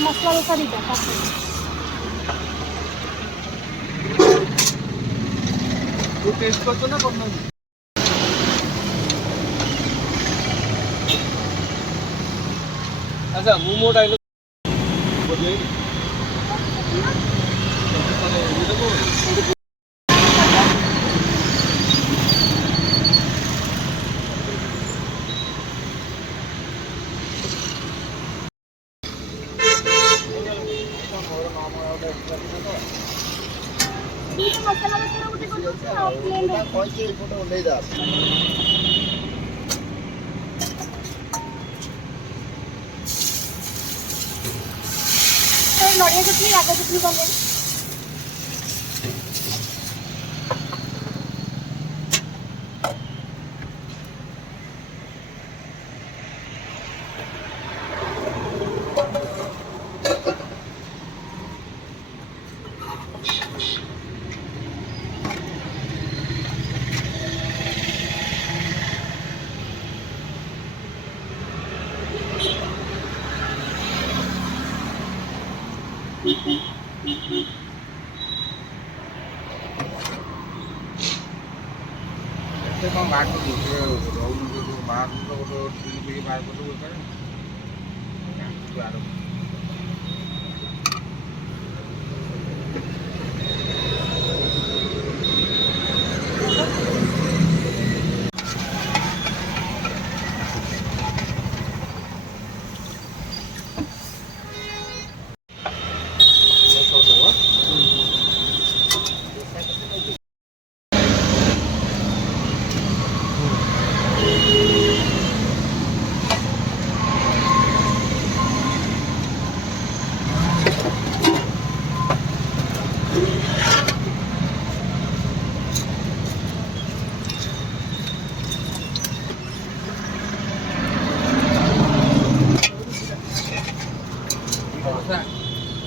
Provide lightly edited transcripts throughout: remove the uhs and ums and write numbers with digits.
मसला डोसा दीजिए तो टेस्ट करतो ना बघ ना अच्छा मोमो डायलो बोलिए मसाला मसाला उठे प्लेन फोटो ले जा नड़िया चटनी आगा चटनी बने कौन बाहर को दूसरे बाहर को दिल्ली बाहर को बोलता है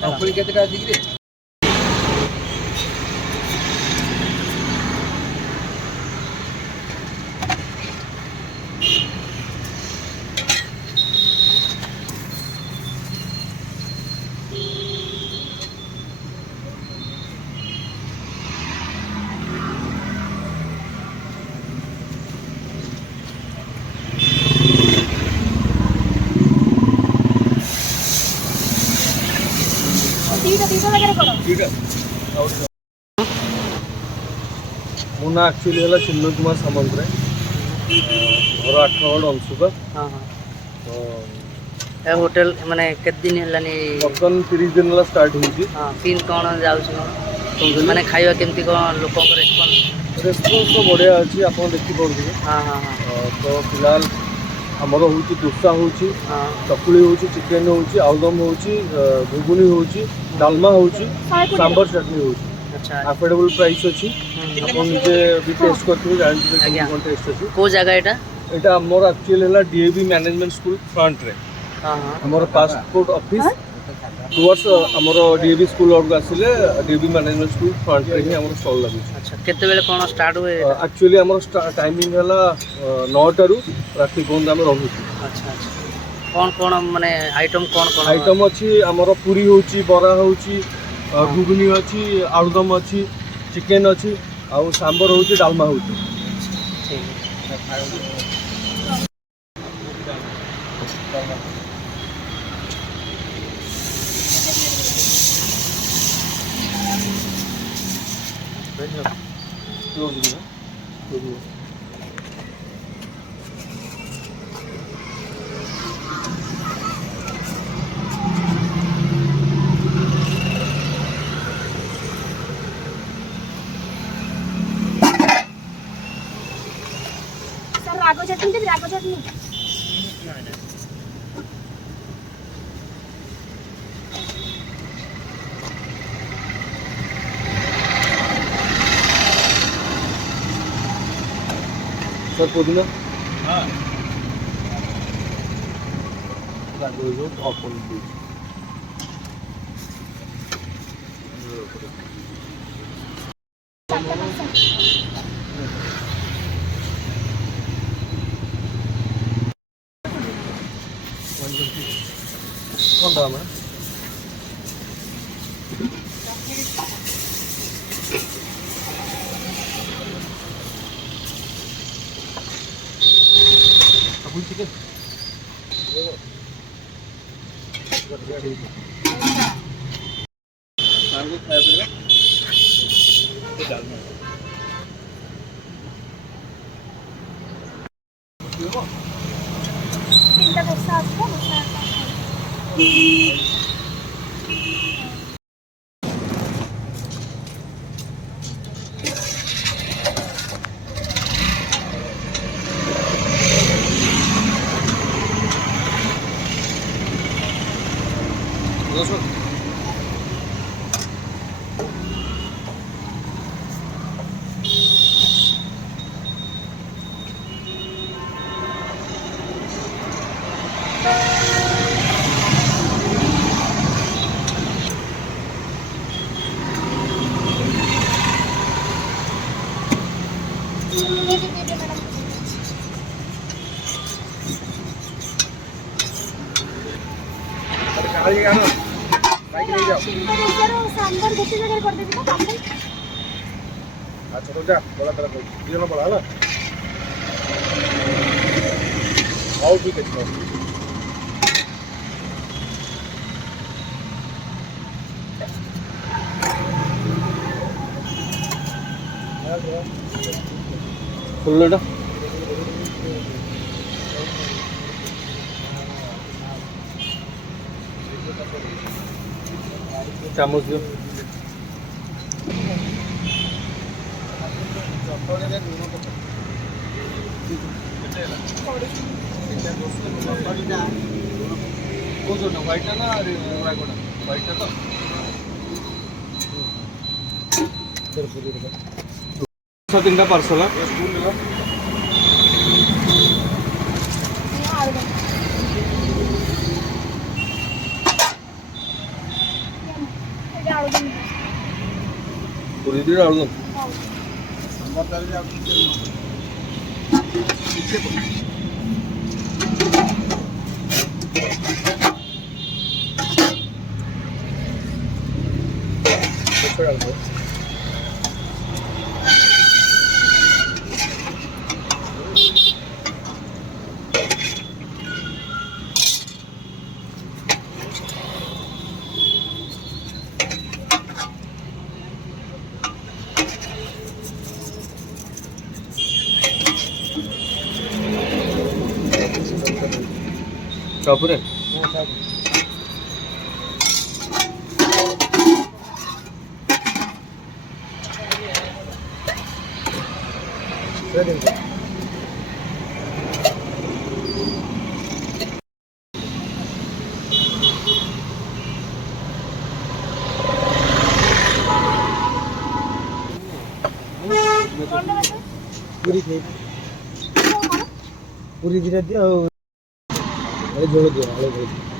अपनी केतेटा अछि कि रे मो ना एक्चुअली है चिन्मय कुमार सामंतराय घर 8 अंशुका हाँ हाँ तो होटल माने केत दिन हलानी वर्तमान 30 दिन स्टार्ट होगी हाँ तीन कौन जाऊँ माने खाଇବା केमती कौन लोक रेस्पॉन्स तो बढ़िया अच्छी आप देखिए हाँ हाँ हाँ तो फिलहाल आमर हूँ दोसा हूँ हाँ चकुली हूँ चिकेन हूँ आलुदम हूँ घुगुनी हूँ डालमा हूँ सांबर चटनी हूँ अच्छा अफोर्डेबल प्राइस अच्छी आप निजे भी टेस्ट करते जानते टेस्ट अच्छी को जगह एटा एटा हमर एक्चुअली है डीएवी मैनेजमेंट स्कूल फ्रंट रे हाँ हाँ हमर पासपोर्ट ऑफिस टुवर्ड्स हमर डीएवी स्कूल और आसिले डीएवी मैनेजमेंट स्कूल फ्रंट रे ही हमर स्टॉल लगी अच्छा केते बेले कोन स्टार्ट हुए एक्चुअली हमर टाइमिंग हला 9 टारू राति बंद हम रहू अच्छा अच्छा कौन कौन माने आइटम कौन कौन आइटम अच्छी हमर पूरी होची बरा होची घुगुनी अच्छी आलुदम अच्छी चिकेन अच्छी आउ सांबर होची डालमा होची ठीक सर रागो चटनी दे रागो चटनी सर पुदीना कौन दाम है चिकन তিনটা বস্তা আছে বস্তা सांबर गोटे जगह कर देबी ना सांबर अच्छा तो जा बड़ा तरह को ये ना बड़ा ना आओ ठीक है फुल्लड़ा चामच दो व्हाइट ना व्हाइट तो तीन पार्सल पूरी दिन आलू Kapure. पूरी दिया दिया झोल दिया